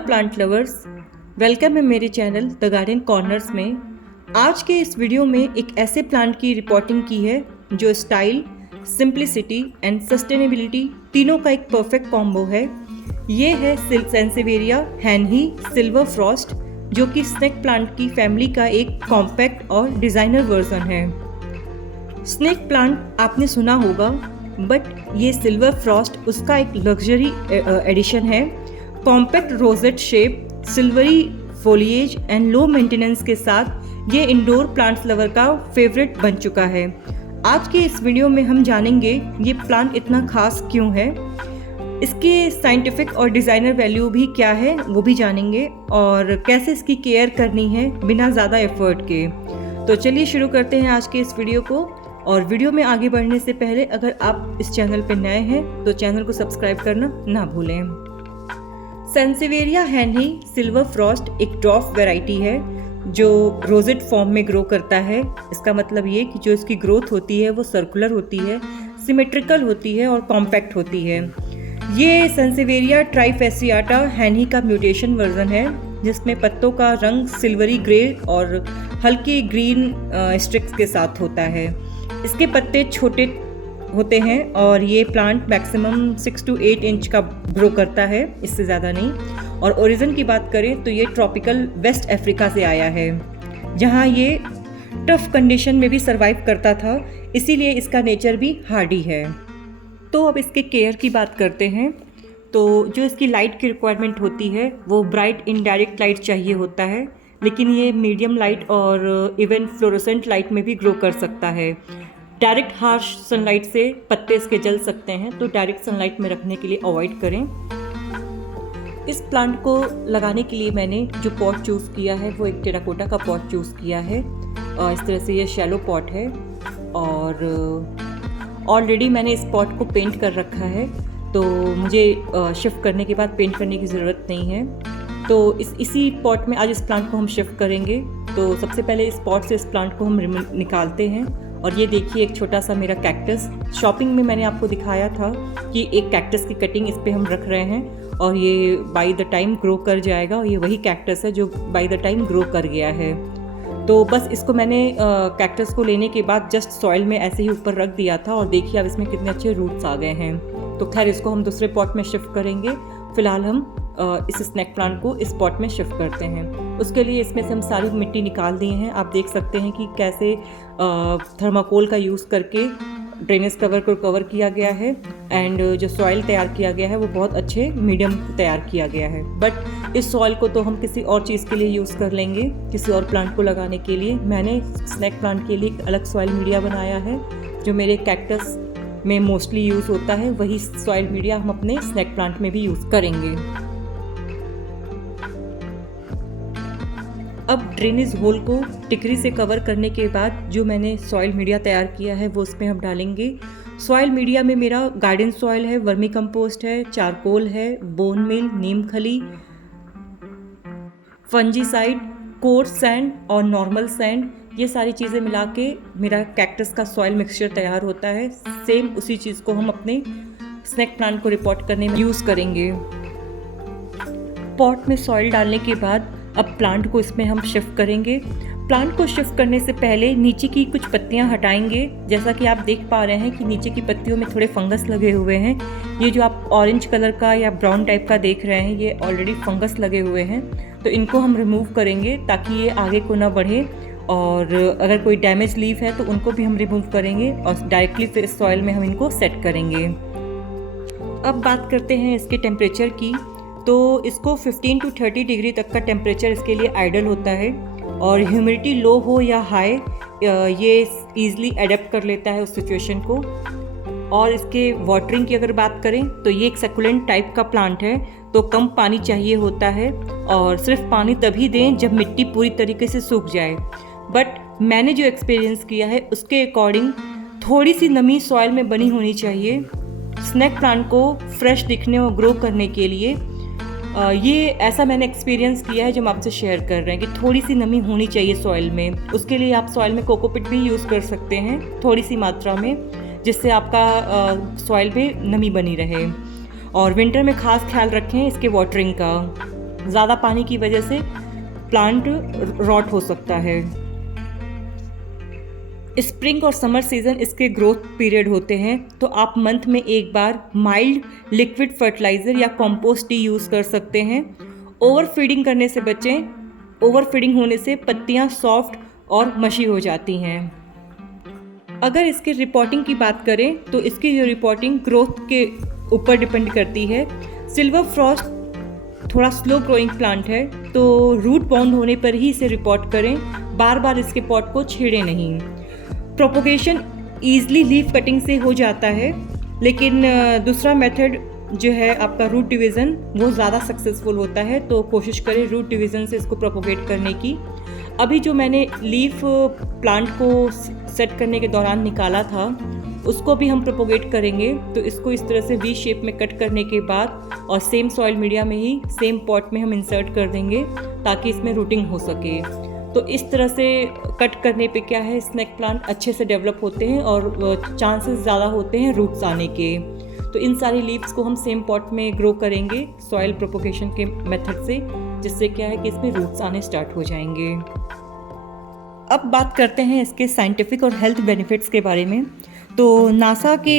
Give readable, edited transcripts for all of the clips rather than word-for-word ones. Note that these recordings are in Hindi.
प्लांट लवर्स, वेलकम है मेरे चैनल द गार्डन कॉर्नर्स में। आज के इस वीडियो में एक ऐसे प्लांट की रिपोर्टिंग की है जो स्टाइल, सिंप्लिसिटी एंड सस्टेनेबिलिटी तीनों का एक परफेक्ट कॉम्बो है। ये है सेंसेवेरिया हैनही सिल्वर फ्रॉस्ट, जो कि स्नेक प्लांट की फैमिली का एक कॉम्पैक्ट और डिज़ाइनर वर्जन है। स्नेक प्लांट आपने सुना होगा, बट ये सिल्वर फ्रॉस्ट उसका एक लग्जरी एडिशन है। Compact rosette shape, silvery foliage and low maintenance के साथ ये इंडोर प्लांट्स लवर का फेवरेट बन चुका है। आज के इस वीडियो में हम जानेंगे ये प्लांट इतना खास क्यों है, इसके साइंटिफिक और डिज़ाइनर वैल्यू भी क्या है वो भी जानेंगे, और कैसे इसकी केयर करनी है बिना ज़्यादा एफर्ट के। तो चलिए शुरू करते हैं आज के इस वीडियो को। और वीडियो में आगे बढ़ने से पहले अगर आप इस चैनल पर नए हैं तो चैनल को सब्सक्राइब करना ना भूलें। सेंसेवेरिया हैनही सिल्वर फ्रॉस्ट एक ड्वार्फ वैरायटी है जो रोजेट फॉर्म में ग्रो करता है। इसका मतलब ये कि जो इसकी ग्रोथ होती है वो सर्कुलर होती है, सिमेट्रिकल होती है और कॉम्पैक्ट होती है। ये सेंसेवेरिया ट्राइफेसियाटा हैनही का म्यूटेशन वर्जन है, जिसमें पत्तों का रंग सिल्वरी ग्रे और हल्के ग्रीन स्ट्रिक्स के साथ होता है। इसके पत्ते छोटे होते हैं और ये प्लांट मैक्सिमम 6 to 8 इंच का ग्रो करता है, इससे ज़्यादा नहीं। और ओरिजिन की बात करें तो ये ट्रॉपिकल वेस्ट अफ्रीका से आया है, जहाँ ये टफ कंडीशन में भी सरवाइव करता था, इसीलिए इसका नेचर भी हार्डी है। तो अब इसके केयर की बात करते हैं। तो जो इसकी लाइट की रिक्वायरमेंट होती है वो ब्राइट इनडायरेक्ट लाइट चाहिए होता है, लेकिन ये मीडियम लाइट और इवन फ्लोरोसेंट लाइट में भी ग्रो कर सकता है। डायरेक्ट हार्श सनलाइट से पत्ते इसके जल सकते हैं, तो डायरेक्ट सनलाइट में रखने के लिए अवॉइड करें। इस प्लांट को लगाने के लिए मैंने जो पॉट चूज़ किया है वो एक टेराकोटा का पॉट चूज़ किया है। इस तरह से ये शैलो पॉट है और ऑलरेडी मैंने इस पॉट को पेंट कर रखा है, तो मुझे शिफ्ट करने के बाद पेंट करने की ज़रूरत नहीं है। तो इसी पॉट में आज इस प्लांट को हम शिफ्ट करेंगे। तो सबसे पहले इस पॉट से इस प्लांट को हम निकालते हैं। और ये देखिए एक छोटा सा मेरा कैक्टस, शॉपिंग में मैंने आपको दिखाया था कि एक कैक्टस की कटिंग इस पे हम रख रहे हैं और ये बाय द टाइम ग्रो कर जाएगा। और ये वही कैक्टस है जो बाय द टाइम ग्रो कर गया है। तो बस इसको मैंने कैक्टस को लेने के बाद जस्ट सॉइल में ऐसे ही ऊपर रख दिया था, और देखिए अब इसमें कितने अच्छे रूट्स आ गए हैं। तो खैर इसको हम दूसरे पॉट में शिफ्ट करेंगे। फिलहाल हम इस स्नैक प्लांट को इस पॉट में शिफ्ट करते हैं। उसके लिए इसमें से हम सारी मिट्टी निकाल दिए हैं। आप देख सकते हैं कि कैसे थर्माकोल का यूज़ करके ड्रेनेज कवर को कवर किया गया है, एंड जो सॉइल तैयार किया गया है वो बहुत अच्छे मीडियम तैयार किया गया है। बट इस सॉइल को तो हम किसी और चीज़ के लिए यूज़ कर लेंगे, किसी और प्लांट को लगाने के लिए। मैंने स्नैक प्लांट के लिए एक अलग सॉइल मीडिया बनाया है, जो मेरे कैक्टस में मोस्टली यूज़ होता है। वही सॉइल मीडिया हम अपने स्नैक प्लांट में भी यूज़ करेंगे। अब ड्रेनेज होल को टिकरी से कवर करने के बाद जो मैंने सॉइल मीडिया तैयार किया है वो उसमें हम डालेंगे। सॉइल मीडिया में मेरा गार्डन सॉइल है, वर्मी कंपोस्ट है, चारकोल है, बोन मील, नीम खली, फंजीसाइड, कोर्स सैंड और नॉर्मल सैंड, ये सारी चीज़ें मिला के मेरा कैक्टस का सॉइल मिक्सचर तैयार होता है। सेम उसी चीज़ को हम अपने स्नैक प्लांट को रिपोर्ट करने में यूज़ करेंगे। पॉट में सॉइल डालने के बाद अब प्लांट को इसमें हम शिफ्ट करेंगे। प्लांट को शिफ्ट करने से पहले नीचे की कुछ पत्तियां हटाएंगे। जैसा कि आप देख पा रहे हैं कि नीचे की पत्तियों में थोड़े फंगस लगे हुए हैं। ये जो आप ऑरेंज कलर का या ब्राउन टाइप का देख रहे हैं, ये ऑलरेडी फंगस लगे हुए हैं, तो इनको हम रिमूव करेंगे ताकि ये आगे को ना बढ़े। और अगर कोई डैमेज लीफ है तो उनको भी हम रिमूव करेंगे और डायरेक्टली फिर इस सॉइल में हम इनको सेट करेंगे। अब बात करते हैं इसके टेम्परेचर की। तो इसको 15 to 30 डिग्री तक का टेम्परेचर इसके लिए आइडियल होता है, और ह्यूमिडिटी लो हो या हाई ये ईज़िली एडेप्ट कर लेता है उस सिचुएशन को। और इसके वाटरिंग की अगर बात करें तो ये एक सकुलेंट टाइप का प्लांट है, तो कम पानी चाहिए होता है, और सिर्फ पानी तभी दें जब मिट्टी पूरी तरीके से सूख जाए। बट मैंने जो एक्सपीरियंस किया है उसके अकॉर्डिंग थोड़ी सी नमी सॉइल में बनी होनी चाहिए स्नैक प्लांट को फ्रेश दिखने और ग्रो करने के लिए। ये ऐसा मैंने एक्सपीरियंस किया है जो हम आपसे शेयर कर रहे हैं कि थोड़ी सी नमी होनी चाहिए सॉइल में। उसके लिए आप सॉइल में कोकोपीट भी यूज़ कर सकते हैं थोड़ी सी मात्रा में, जिससे आपका सॉइल पे नमी बनी रहे। और विंटर में खास ख्याल रखें इसके वाटरिंग का। ज़्यादा पानी की वजह से प्लांट रॉट हो सकता है। स्प्रिंग और समर सीजन इसके ग्रोथ पीरियड होते हैं, तो आप मंथ में एक बार माइल्ड लिक्विड फर्टिलाइज़र या कंपोस्ट टी यूज़ कर सकते हैं। ओवर फीडिंग करने से बचें। ओवर फीडिंग होने से पत्तियां सॉफ्ट और मशी हो जाती हैं। अगर इसके रिपोर्टिंग की बात करें तो इसकी जो रिपोर्टिंग ग्रोथ के ऊपर डिपेंड करती है। सिल्वर फ्रॉस्ट थोड़ा स्लो ग्रोइंग प्लांट है, तो रूट बाउंड होने पर ही इसे रिपोर्ट करें, बार बार इसके पॉट को छेड़ें नहीं। प्रोपोगेशन ईजली लीफ कटिंग से हो जाता है, लेकिन दूसरा मेथड जो है आपका रूट डिवीज़न वो ज़्यादा सक्सेसफुल होता है, तो कोशिश करें रूट डिवीज़न से इसको प्रोपोगेट करने की। अभी जो मैंने लीफ प्लांट को सेट करने के दौरान निकाला था उसको भी हम प्रोपोगेट करेंगे। तो इसको इस तरह से वी शेप में कट करने के बाद और सेम सॉइल मीडिया में ही सेम पॉट में हम इंसर्ट कर देंगे ताकि इसमें रूटिंग हो सके। तो इस तरह से कट करने पे क्या है, स्नेक प्लांट अच्छे से डेवलप होते हैं और चांसेस ज़्यादा होते हैं रूट्स आने के। तो इन सारी लीव्स को हम सेम पॉट में ग्रो करेंगे सॉइल प्रोपोगेशन के मेथड से, जिससे क्या है कि इसमें रूट्स आने स्टार्ट हो जाएंगे। अब बात करते हैं इसके साइंटिफिक और हेल्थ बेनिफिट्स के बारे में। तो नासा के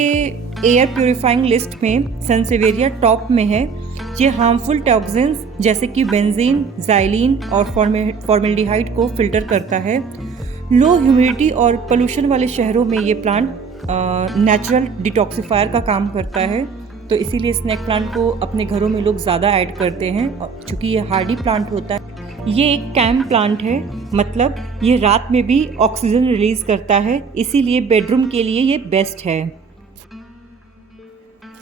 एयर प्यूरिफाइंग लिस्ट में सनसेवेरिया टॉप में है। ये हार्मफुल टॉक्सिन्स जैसे कि बेंजीन, ज़ाइलिन और फॉर्मेल्डिहाइड को फिल्टर करता है। लो ह्यूमिडिटी और पोल्यूशन वाले शहरों में ये प्लांट नेचुरल डिटॉक्सिफायर का काम करता है, तो इसीलिए स्नेक प्लांट को अपने घरों में लोग ज़्यादा ऐड करते हैं। चूँकि ये हार्डी प्लांट होता है, ये एक कैंप प्लांट है, मतलब ये रात में भी ऑक्सीजन रिलीज़ करता है, इसीलिए बेडरूम के लिए ये बेस्ट है।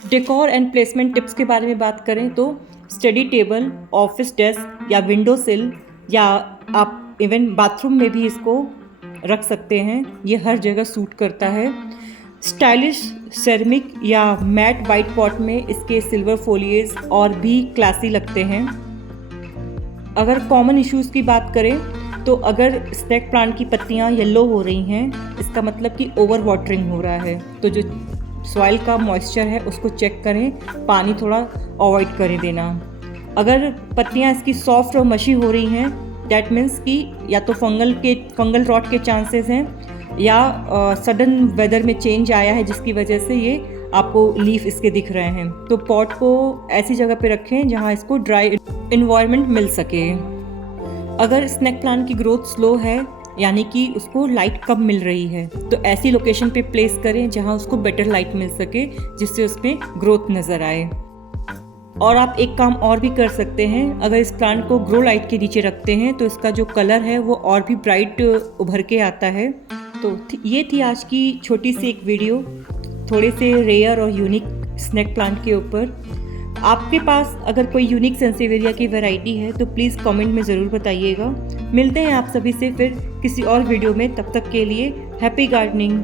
डेकोर एंड प्लेसमेंट टिप्स के बारे में बात करें तो स्टडी टेबल, ऑफिस डेस्क या विंडो सिल या आप इवन बाथरूम में भी इसको रख सकते हैं, ये हर जगह सूट करता है। स्टाइलिश सेरेमिक या मैट वाइट पॉट में इसके सिल्वर फोलिएज और भी क्लासी लगते हैं। अगर कॉमन इश्यूज़ की बात करें तो अगर स्नेक प्लांट की पत्तियां येलो हो रही हैं, इसका मतलब कि ओवर वाटरिंग हो रहा है, तो जो सॉइल का मॉइस्चर है उसको चेक करें, पानी थोड़ा अवॉइड करें देना। अगर पत्तियां इसकी सॉफ्ट और मशी हो रही हैं, दैट मीन्स कि या तो फंगल रॉट के चांसेस हैं या सडन वेदर में चेंज आया है जिसकी वजह से ये आपको लीफ इसके दिख रहे हैं। तो पॉट को ऐसी जगह पे रखें जहाँ इसको ड्राई इन्वायरमेंट मिल सके। अगर स्नेक प्लांट की ग्रोथ स्लो है, यानी कि उसको लाइट कम मिल रही है, तो ऐसी लोकेशन पे प्लेस करें जहाँ उसको बेटर लाइट मिल सके, जिससे उसमें ग्रोथ नज़र आए। और आप एक काम और भी कर सकते हैं, अगर इस प्लांट को ग्रो लाइट के नीचे रखते हैं तो इसका जो कलर है वो और भी ब्राइट उभर के आता है। तो ये थी आज की छोटी सी एक वीडियो, थोड़े से रेयर और यूनिक स्नेक प्लांट के ऊपर। आपके पास अगर कोई यूनिक सेंसेवेरिया की वैरायटी है तो प्लीज़ कमेंट में ज़रूर बताइएगा। मिलते हैं आप सभी से फिर किसी और वीडियो में, तब तक के लिए हैप्पी गार्डनिंग।